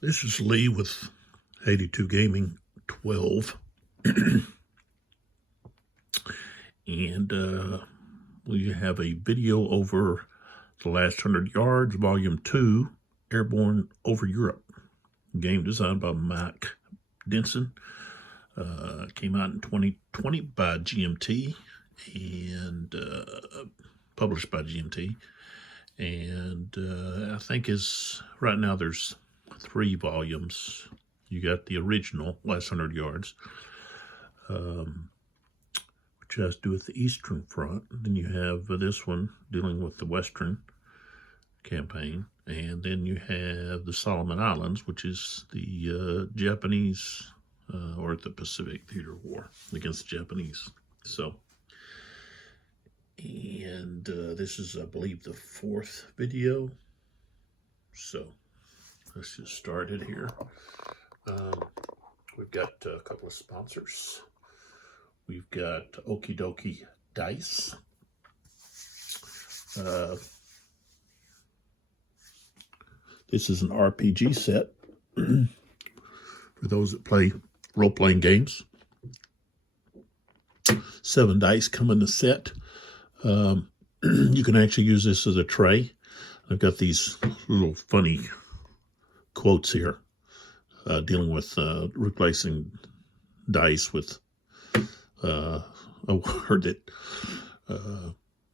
This is Lee with 82 Gaming 12. And we have a video over The Last 100 Yards, Volume 2, Airborne over Europe. Game designed by Mike Denson. Came out in 2020 by GMT and published by GMT. And I think right now there's 3 volumes. You got the original, Last 100 Yards, which has to do with the Eastern Front. Then you have this one dealing with the Western campaign. And then you have the Solomon Islands, which is the Japanese or the Pacific Theater War against the Japanese. And this is, I believe, the 4th video. So let's just start it here. We've got a couple of sponsors. We've got Okie Dokie Dice. This is an RPG set for those that play role-playing games. 7 dice come in the set. You can actually use this as a tray. I've got these little funny quotes here dealing with replacing dice with a word that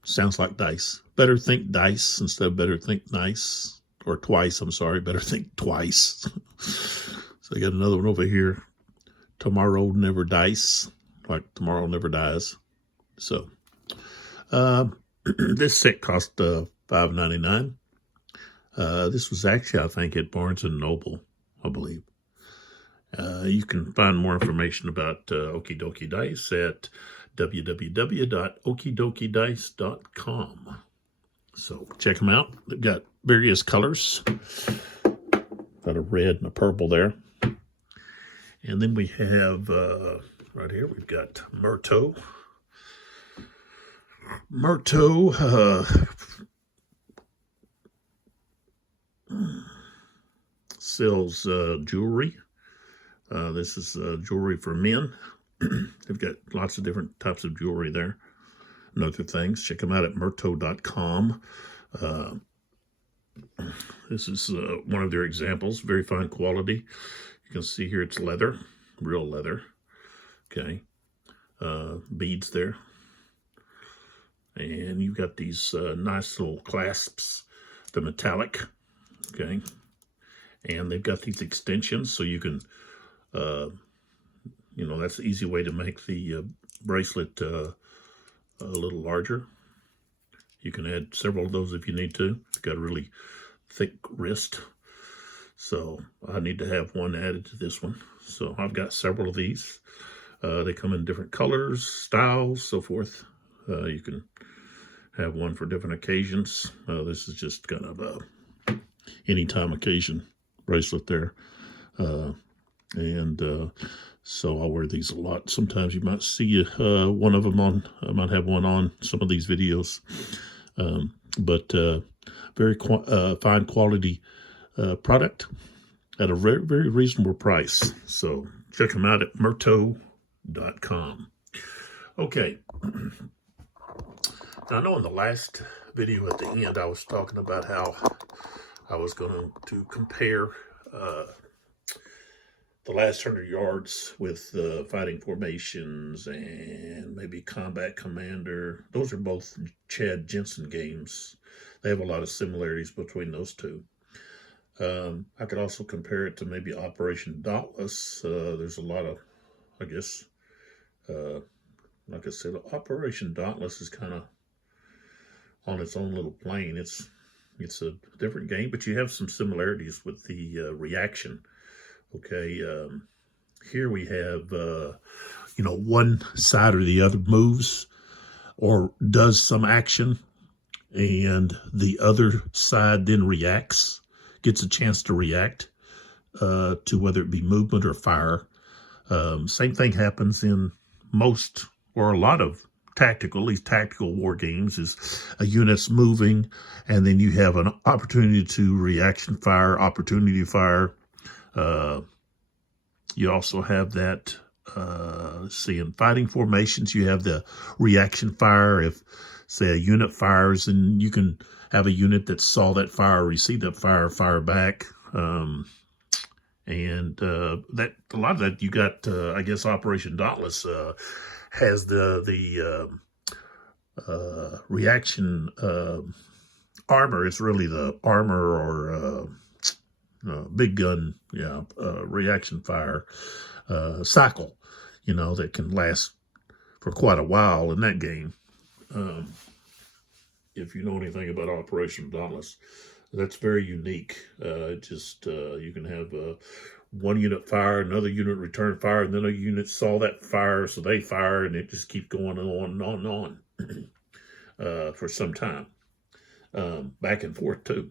sounds like dice. Better think dice instead of better think nice. Or twice, I'm sorry. Better think twice. So I got another one over here. Tomorrow never dice. Like tomorrow never dies. So this set cost $5.99. This was actually, I think, at Barnes & Noble, I believe. You can find more information about Okie Dokie Dice at www.okidokidice.com. So check them out. They've got various colors. Got a red and a purple there. And then we have, right here, we've got Murto. Sells jewelry. This is jewelry for men. They've got lots of different types of jewelry there and other things. Check them out at murto.com. This is one of their examples. Very fine quality. You can see here it's leather, real leather. Okay. Beads there. And you've got these nice little clasps, the metallic. Okay. And they've got these extensions so you can, that's the easy way to make the bracelet a little larger. You can add several of those if you need to. It's got a really thick wrist. So I need to have one added to this one. So I've got several of these. They come in different colors, styles, so forth. You can have one for different occasions. This is just kind of a anytime occasion bracelet there. So I'll wear these a lot. Sometimes you might see one of them on, I might have one on some of these videos. But very fine quality product at a very, very reasonable price. So check them out at murto.com. Okay. Now, I know in the last video at the end, I was talking about how I was going to compare the last 100 yards with fighting formations and maybe combat commander. Those are both Chad Jensen games. They have a lot of similarities between those two. I could also compare it to maybe Operation Dauntless. There's a lot of, I guess, like I said, Operation Dauntless is kind of on its own little plane. It's a different game, but you have some similarities with the reaction. Okay, here we have, one side or the other moves or does some action, and the other side then reacts, gets a chance to react to whether it be movement or fire. Same thing happens in most or a lot of tactical, at least tactical war games, is a unit's moving, and then you have an opportunity to reaction fire, opportunity fire, Uh, you also have that, see, in fighting formations, you have the reaction fire. If, say, a unit fires, and you can have a unit that saw that fire, receive that fire, fire back. And that a lot of that you got, I guess, Operation Dauntless has the reaction armor. It's really the armor or big gun, reaction fire cycle, that can last for quite a while in that game. If you know anything about Operation Dauntless, that's very unique. You can have one unit fire, another unit return fire, and then a unit saw that fire, so they fire, and it just keeps going on and on and on for some time, back and forth too.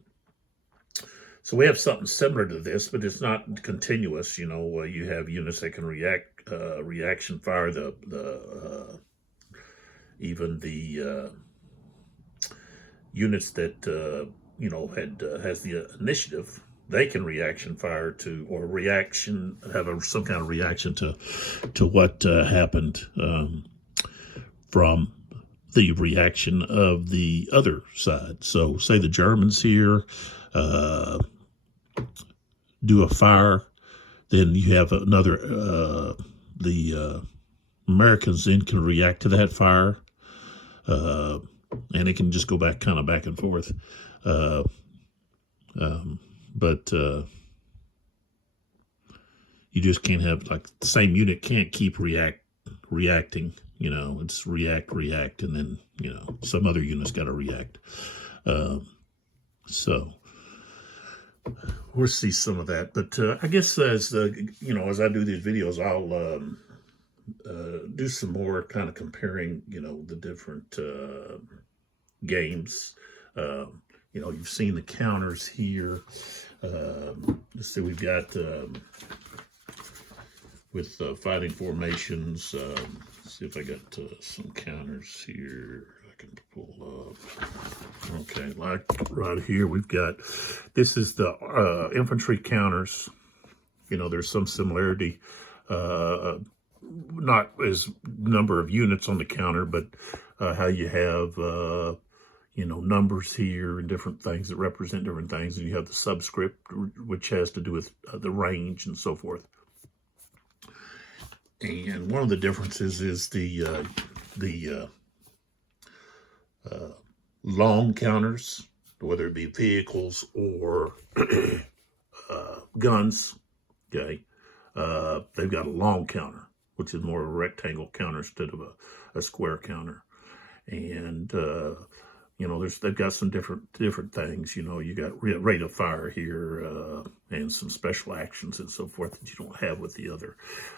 So we have something similar to this, but it's not continuous. You have units that can reaction fire. Even the units that has the initiative, they can reaction fire to, or some kind of reaction to what happened from the reaction of the other side. So say the Germans here do a fire, then you have another, the Americans then can react to that fire, and it can just go back and forth. But you just can't have, like, the same unit can't keep reacting. It's react, and then, some other unit's got to react. So we'll see some of that. But I guess as I do these videos, I'll do some more kind of comparing, the different games. You've seen the counters here. Let's see, we've got with fighting formations. Let's see if I got some counters here I can pull up. Okay, like right here, we've got, this is the infantry counters. There's some similarity. Not as number of units on the counter, but how you have numbers here and different things that represent different things, and you have the subscript, which has to do with the range and so forth. And one of the differences is the long counters, whether it be vehicles or guns. Okay, they've got a long counter, which is more of a rectangle counter instead of a square counter. And they've got some different things. You got rate of fire here, and some special actions and so forth that you don't have with the other.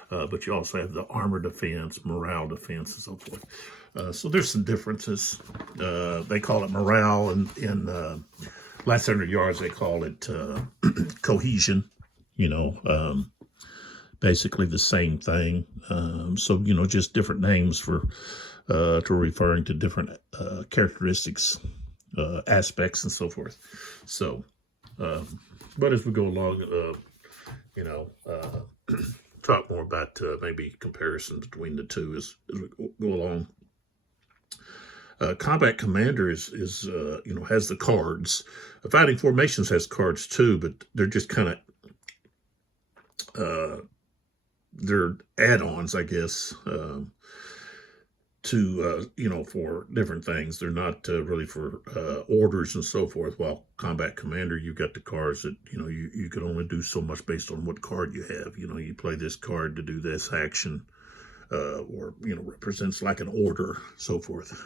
But you also have the armor defense, morale defense, and so forth. So there's some differences. They call it morale, and in last 100 yards they call it cohesion. Basically the same thing. So just different names for to referring to different characteristics, aspects, and so forth. So, but as we go along, talk more about maybe comparison between the two as we go along. Combat Commander is has the cards. Fighting Formations has cards too, but they're just kind of they're add-ons, I guess, to for different things. They're not really for orders and so forth. While Combat Commander, you've got the cards that you can only do so much based on what card you have. You play this card to do this action, or represents like an order, so forth.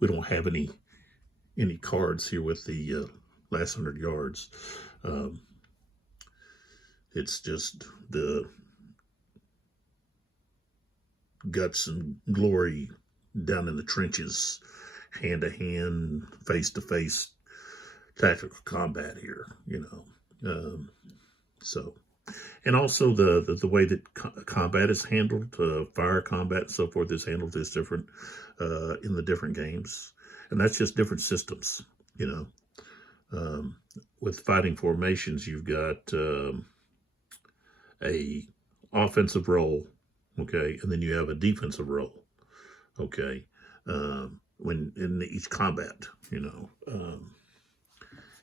We don't have any cards here with the last 100 yards. It's just the guts and glory down in the trenches, hand-to-hand, face-to-face tactical combat here, so, and also the way that combat is handled, fire combat and so forth is handled is different in the different games, and that's just different systems. With Fighting Formations, you've got a offensive role, okay, and then you have a defensive role, okay, when in each combat,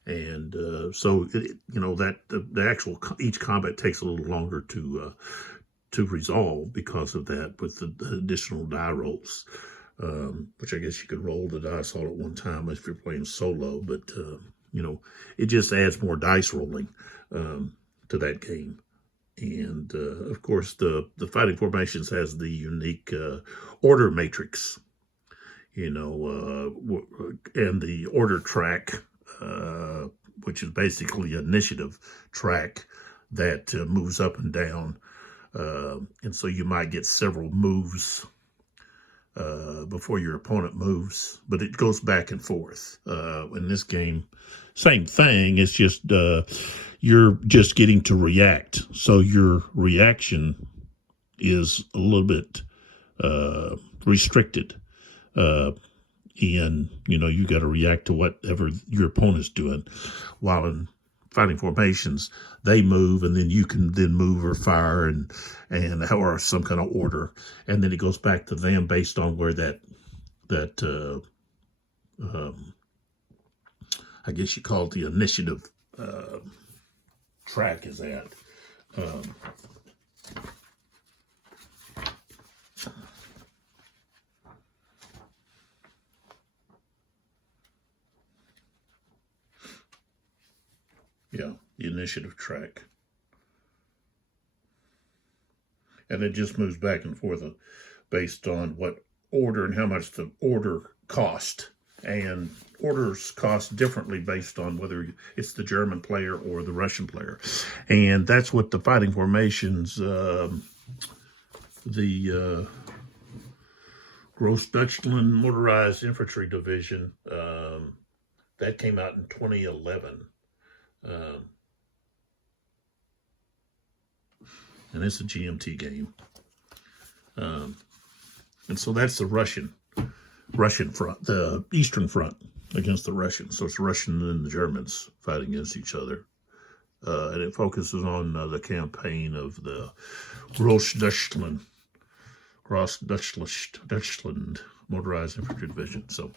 and so that the actual each combat takes a little longer to resolve because of that, with the additional die rolls, which I guess you could roll the dice all at one time if you're playing solo, but it just adds more dice rolling to that game. And of course, the Fighting Formations has the unique order matrix, and the order track, which is basically an initiative track that moves up and down. And so you might get several moves before your opponent moves, but it goes back and forth. In this game, same thing. It's just you're just getting to react. So your reaction is a little bit restricted. And, you got to react to whatever your opponent's doing. While in Fighting Formations, they move, and then you can then move or fire and or some kind of order, and then it goes back to them based on where that I guess you call it the initiative track is at. Yeah, the initiative track. And it just moves back and forth based on what order and how much the order cost. And orders cost differently based on whether it's the German player or the Russian player. And that's what the Fighting Formations, the Großdeutschland Motorized Infantry Division, that came out in 2011. And it's a GMT game. And so that's the Russian front, the Eastern Front against the Russians. So it's Russian and the Germans fighting against each other. And it focuses on the campaign of the Großdeutschland Motorized Infantry Division. So,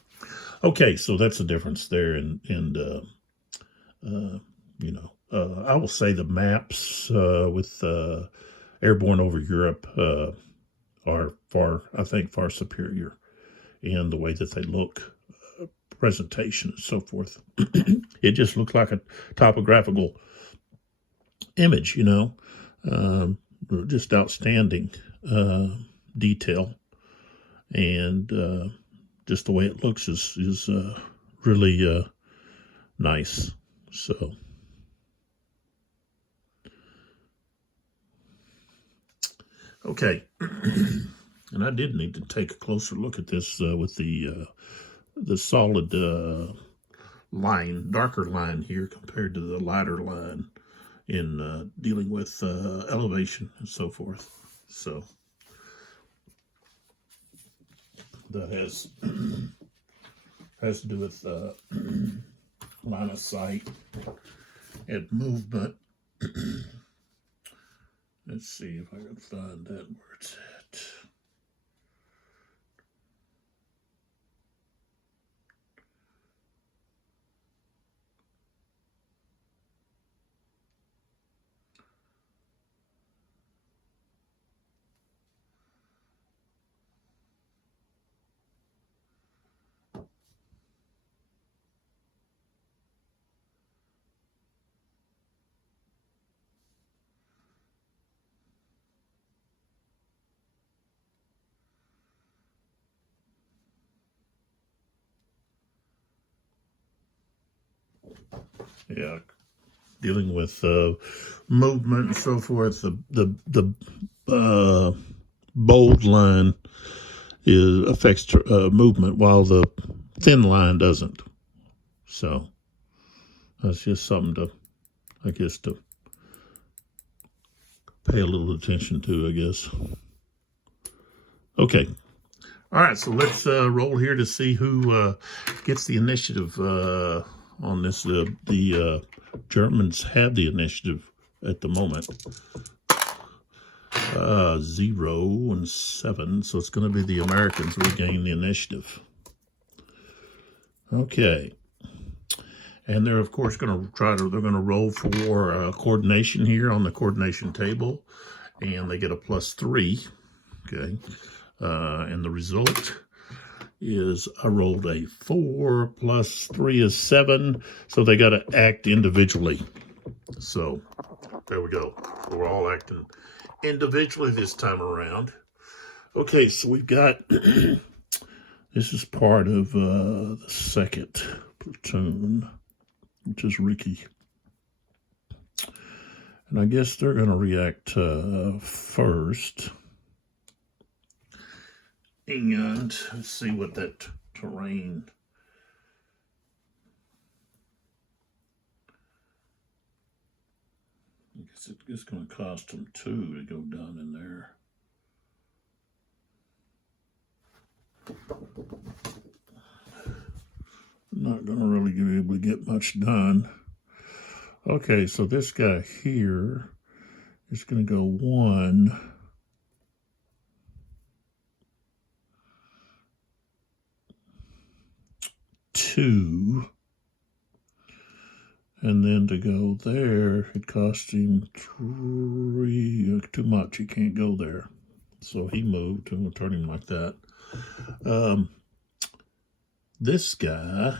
okay, so that's the difference there. I will say the maps with Airborne over Europe are far superior in the way that they look, presentation and so forth. It just looks like a topographical image, just outstanding detail, and just the way it looks is really nice. So. Okay, and I did need to take a closer look at this with the solid line, darker line here compared to the lighter line in dealing with elevation and so forth. So that has to do with line of sight and movement. Let's see if I can find that where it's at. Yeah, dealing with movement and so forth. The bold line affects movement, while the thin line doesn't. So that's just something to pay a little attention to, I guess. Okay. All right, so let's roll here to see who gets the initiative on this. The Germans have the initiative at the moment. 0 and 7. So it's going to be the Americans regain the initiative. Okay. And they're, of course, going to they're going to roll for coordination here on the coordination table. And they get a +3. Okay. And the result is I rolled a 4 plus 3 is 7. So they got to act individually. So there we go. We're all acting individually this time around. Okay, so we've got, this is part of the second platoon, which is Ricky. And I guess they're going to react first. And let's see what that terrain. I guess it's going to cost them 2 to go down in there. Not going to really be able to get much done. Okay, so this guy here is going to go 1, 2, and then to go there, it cost him 3, too much, he can't go there. So he moved, and we'll turn him like that. This guy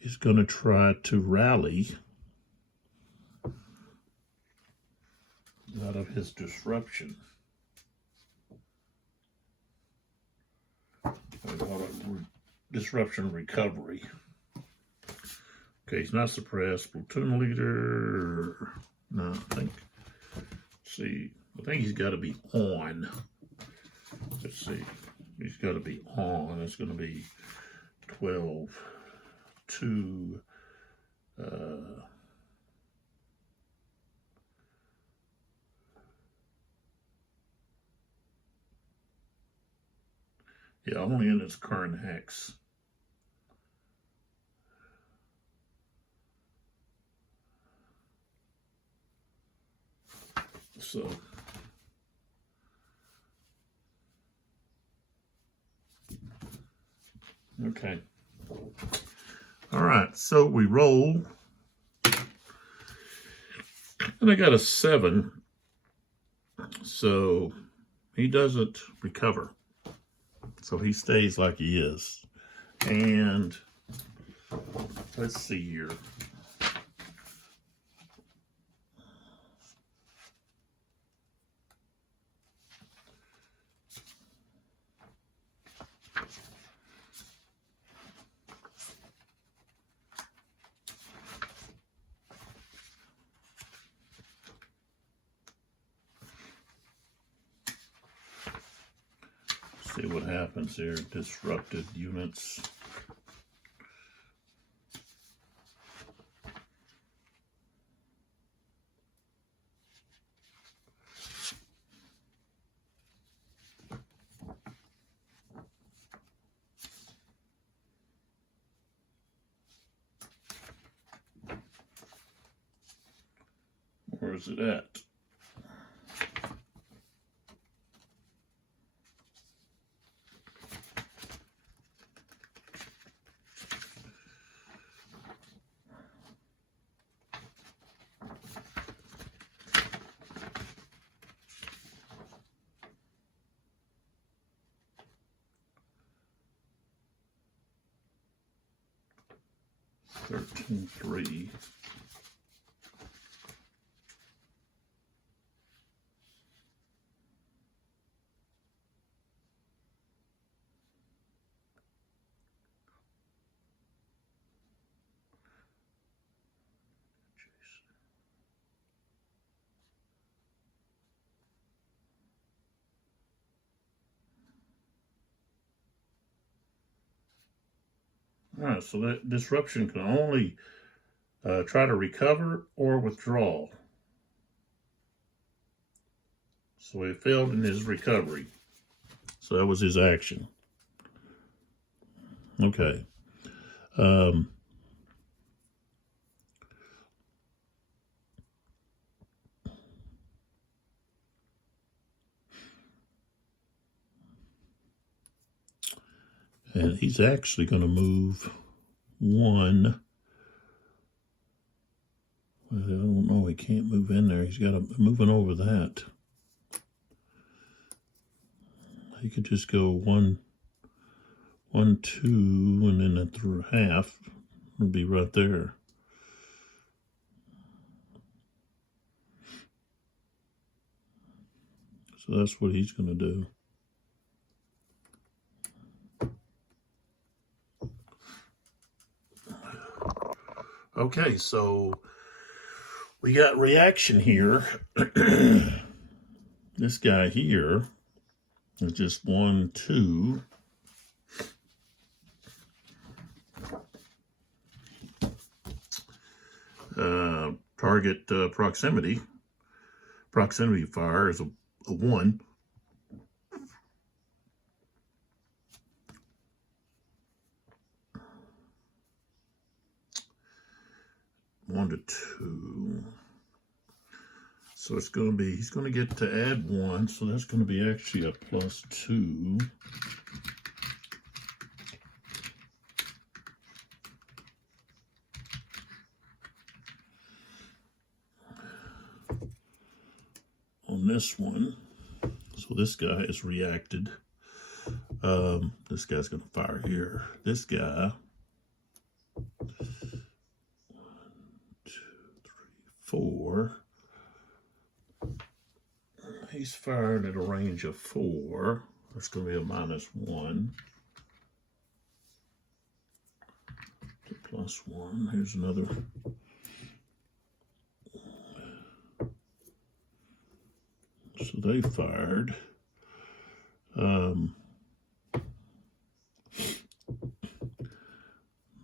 is going to try to rally out of his disruption. Disruption recovery. Okay, he's not suppressed. Platoon leader. No, I think he's got to be on. Let's see. He's got to be on. It's going to be 12, 2, yeah, only in its current hex. So okay. All right, so we roll. And I got a 7. So he doesn't recover. So he stays like he is. And let's see here. See what happens here. Disrupted units. Where is it at? $13.3. All right, so that disruption can only try to recover or withdraw. So he failed in his recovery. So that was his action. Okay. And he's actually going to move one. Well, I don't know. He can't move in there. He's got to moving over that. He could just go 1, 1, 2, and then at half would be right there. So that's what he's going to do. Okay, so we got reaction here. This guy here is just 1, 2. Target proximity fire is a 1. One to 2. So it's going to be, he's going to get to add 1, so that's going to be actually a +2. On this one. So this guy is reacted. This guy's going to fire here. This guy, 1, 2, 3, 4. He's fired at a range of 4. That's going to be a -1. +1. Here's another. So they fired.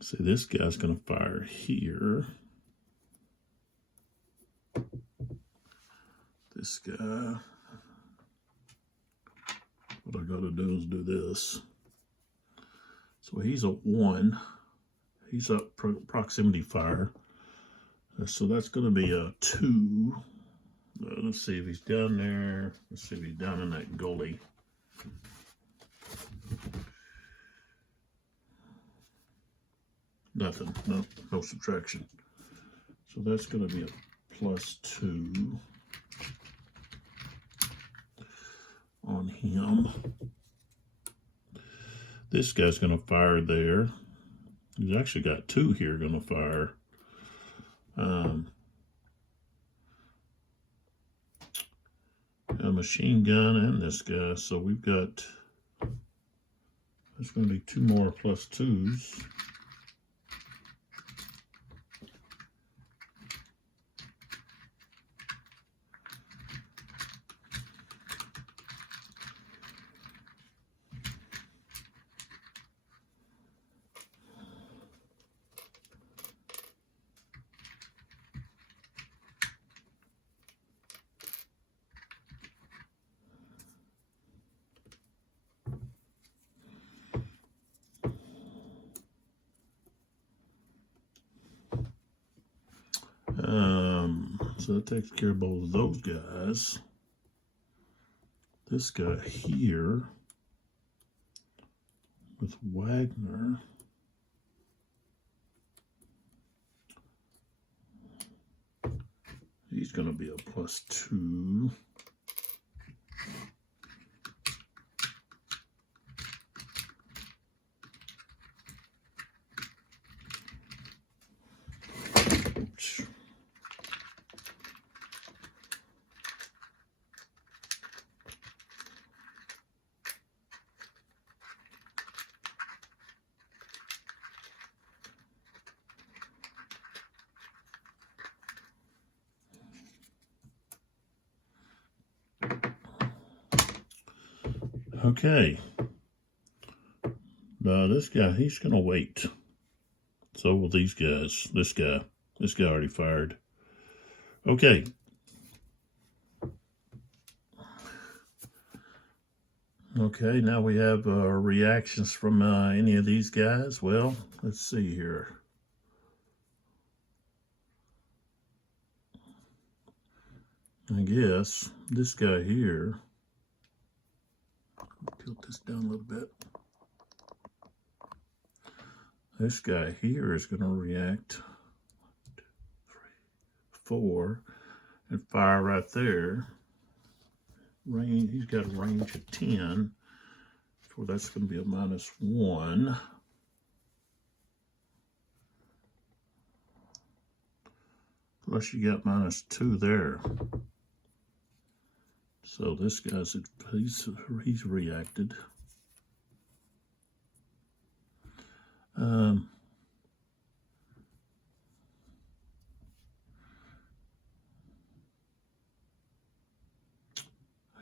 See, this guy's going to fire here. This guy. What I got to do is do this. So he's a 1. He's up proximity fire. So that's going to be a 2. Let's see if he's down there. Let's see if he's down in that gully. Nothing. No subtraction. So that's going to be a +2 on him. This guy's going to fire there. He's actually got 2 here going to fire. A machine gun and this guy. So we've got, there's going to be 2 more +2s. So that takes care of both of those guys. This guy here with Wagner. He's going to be a +2. Okay. This guy, he's going to wait. So will these guys. This guy already fired. Okay. Okay, now we have reactions from any of these guys. Well, let's see here. I guess this guy here, tilt this down a little bit. This guy here is going to react 1, 2, 3, 4 and fire right there. Range, he's got a range of 10. So that's going to be a -1. Plus you got -2 there. So this guy's, he's reacted.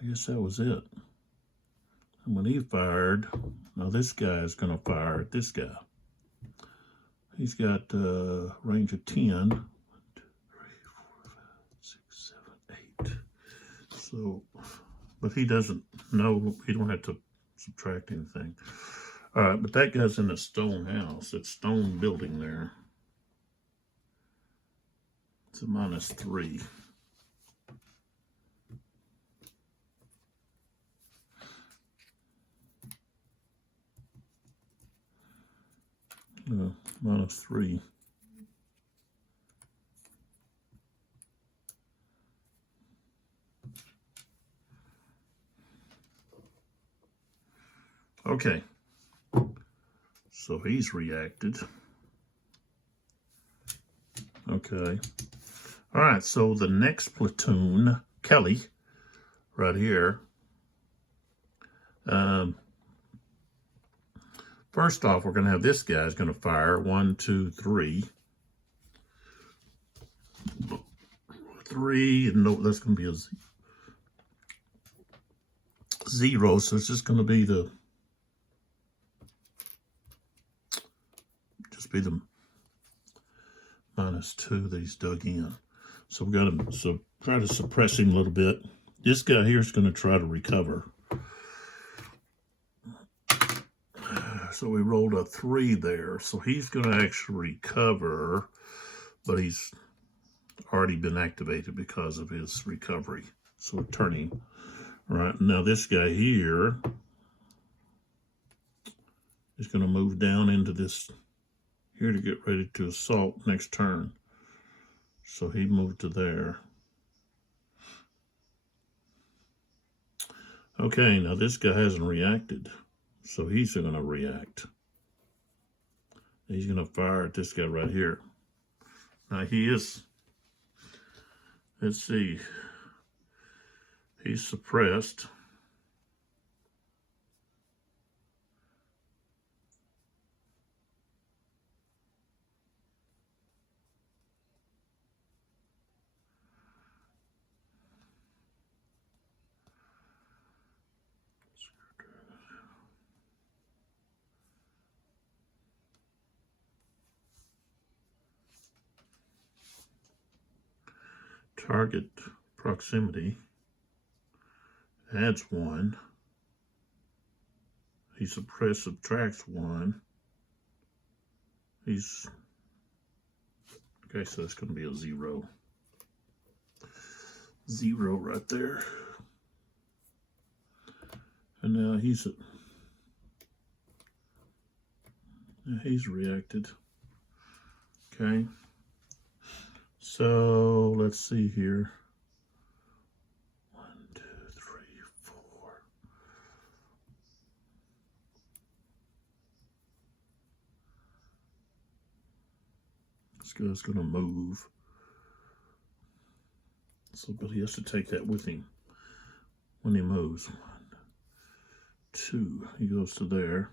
I guess that was it. And when he fired, now this guy is going to fire at this guy. He's got range of 10. 1, 2, 3, 4, 5, 6, 7, 8. So, but he doesn't know, he don't have to subtract anything. All right, but that guy's in a stone house. It's stone building there. It's a -3. -3. Okay. So he's reacted. Okay. All right, so the next platoon, Kelly, right here. First off, we're going to have this guy's going to fire 1, 2, 3. 3, and no, that's going to be a 0, so it's just going to be the -2 that he's dug in. So we got to try to suppress him a little bit. This guy here is going to try to recover. So we rolled a 3 there. So he's going to actually recover, but he's already been activated because of his recovery. So we're turning. All right, now this guy here is going to move down into this here to get ready to assault next turn. So he moved to there. Okay, now this guy hasn't reacted. So he's going to react. He's going to fire at this guy right here. Now he is, let's see, he's suppressed. Target proximity adds 1. He suppressed subtracts 1. He's okay, so it's going to be a 0. 0 right there. And now he's reacted. Okay. So let's see here. 1, 2, 3, 4. This guy's going to move. So, but he has to take that with him when he moves. 1, 2. He goes to there.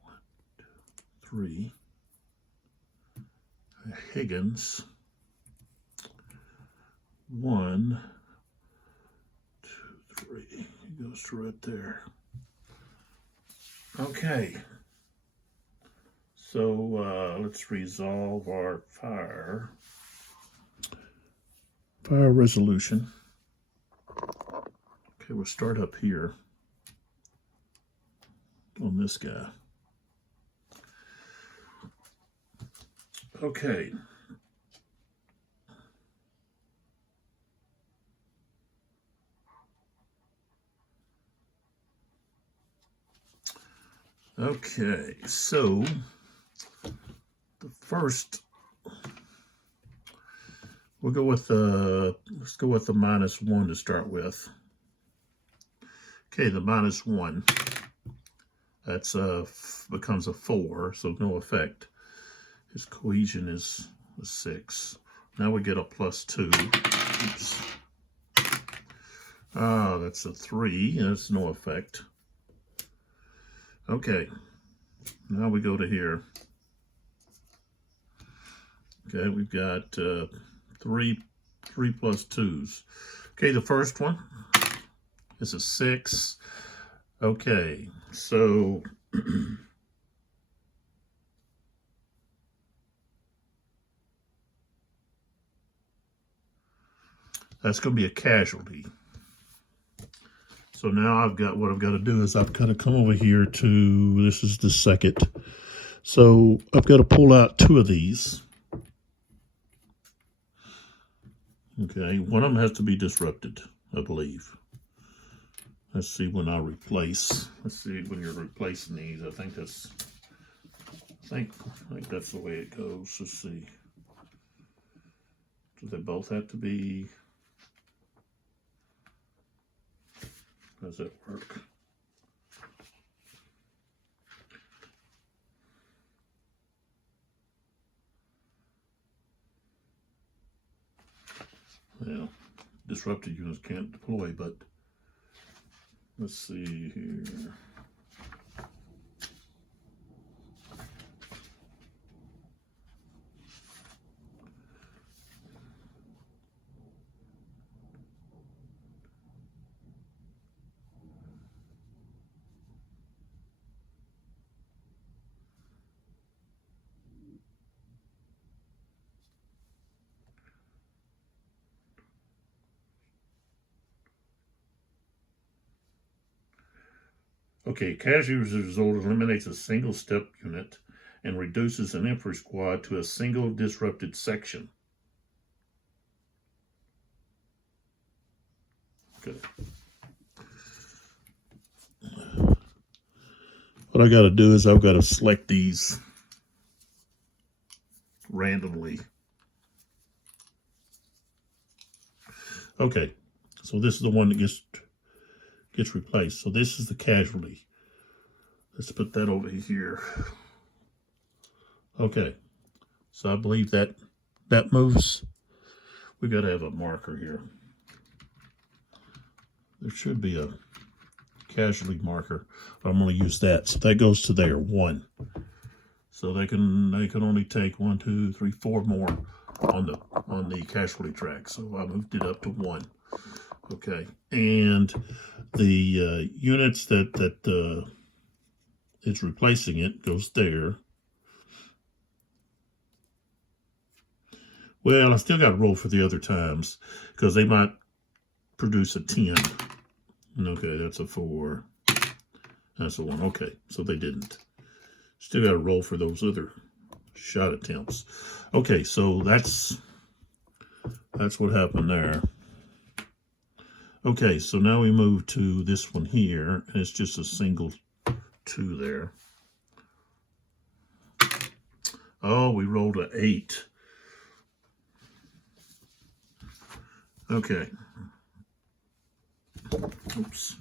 1, 2, 3. Higgins. 1, 2, 3. He goes to right there. Okay. So let's resolve our fire resolution. Okay, we'll start up here on this guy. Okay. Okay, so the first, we'll go with let's go with the -1 to start with. Okay, the -1, that's becomes a 4, so no effect. His cohesion is a 6. Now we get a +2. Oops. Ah, that's a 3. That's no effect. Okay, now we go to here. Okay, we've got 3 +2s. Okay, the first one is a 6. Okay, so that's going to be a casualty. So now what I've got to do is I've got to come over here to, this is the second. So I've got to pull out 2 of these. Okay, one of them has to be disrupted, I believe. Let's see when I replace. Let's see when you're replacing these. I think that's the way it goes. Let's see. Do they both have to be? How does that work? Well, disrupted units can't deploy, but let's see here. Okay, casualty result eliminates a single step unit and reduces an infantry squad to a single disrupted section. Okay. What I got to do is I've got to select these randomly. Okay, so this is the one that gets replaced. So this is the casualty. Let's put that over here. Okay, so I believe that moves. We got to have a marker here. There should be a casualty marker, but I'm going to use that. So that goes to there, 1. So they can only take 1, 2, 3, 4 more on the casualty track. So I moved it up to 1. Okay, and the units that it's replacing it goes there. Well, I still got to roll for the other times because they might produce a 10. Okay, that's a 4. That's a 1. Okay, so they didn't. Still got to roll for those other shot attempts. Okay, so that's what happened there. Okay, so now we move to this one here, and it's just a single 2 there. Oh, we rolled an 8. Okay. Oops.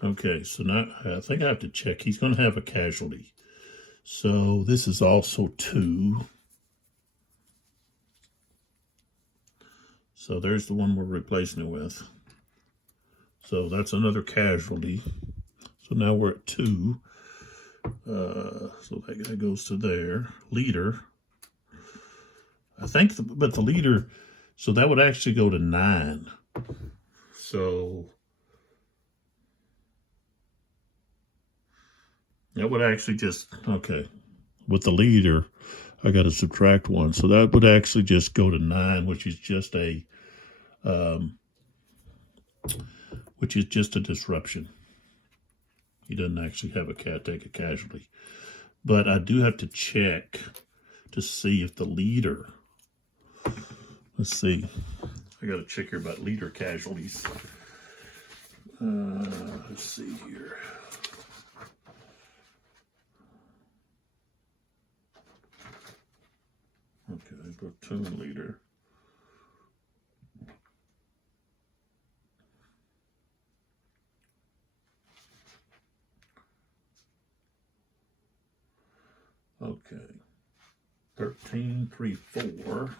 Okay, so now I think I have to check. He's going to have a casualty. So this is also 2. So there's the one we're replacing it with. So that's another casualty. So now we're at 2. So that guy goes to there. Leader. I think, but the leader, so that would actually go to 9. So that would actually just, okay, with the leader, I got to subtract 1. So that would actually just go to 9, which is just a disruption. He doesn't actually have a take a casualty. But I do have to check to see if the leader, let's see, I got to check here about leader casualties. Let's see here. Okay, platoon leader. Okay, 1334.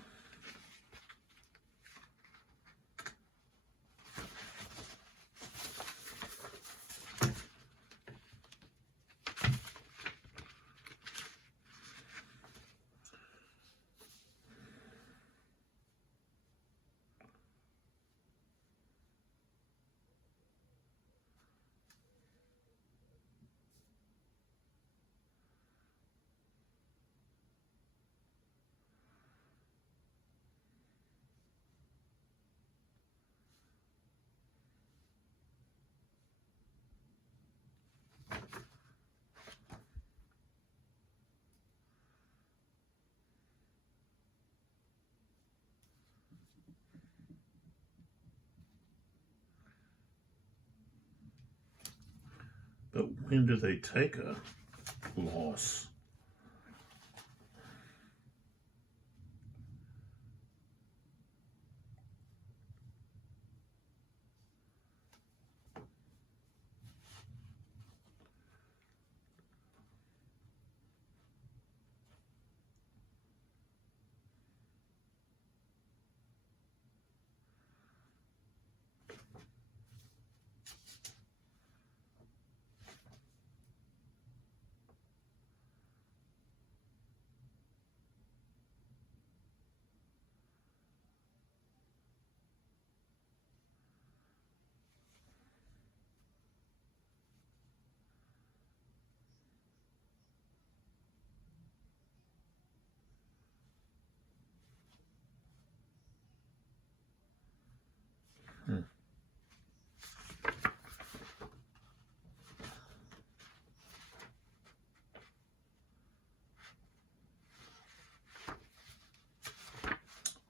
But when do they take a loss?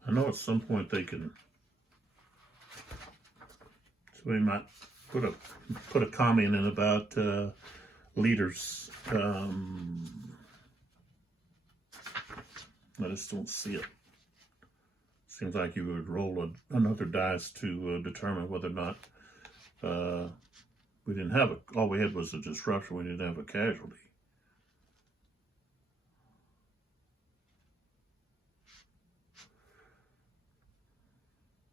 I know at some point they can, so we might put a comment in about leaders. I just don't see it. Seems like you would roll another dice to determine whether or not we didn't have all we had was a disruption. We didn't have a casualty.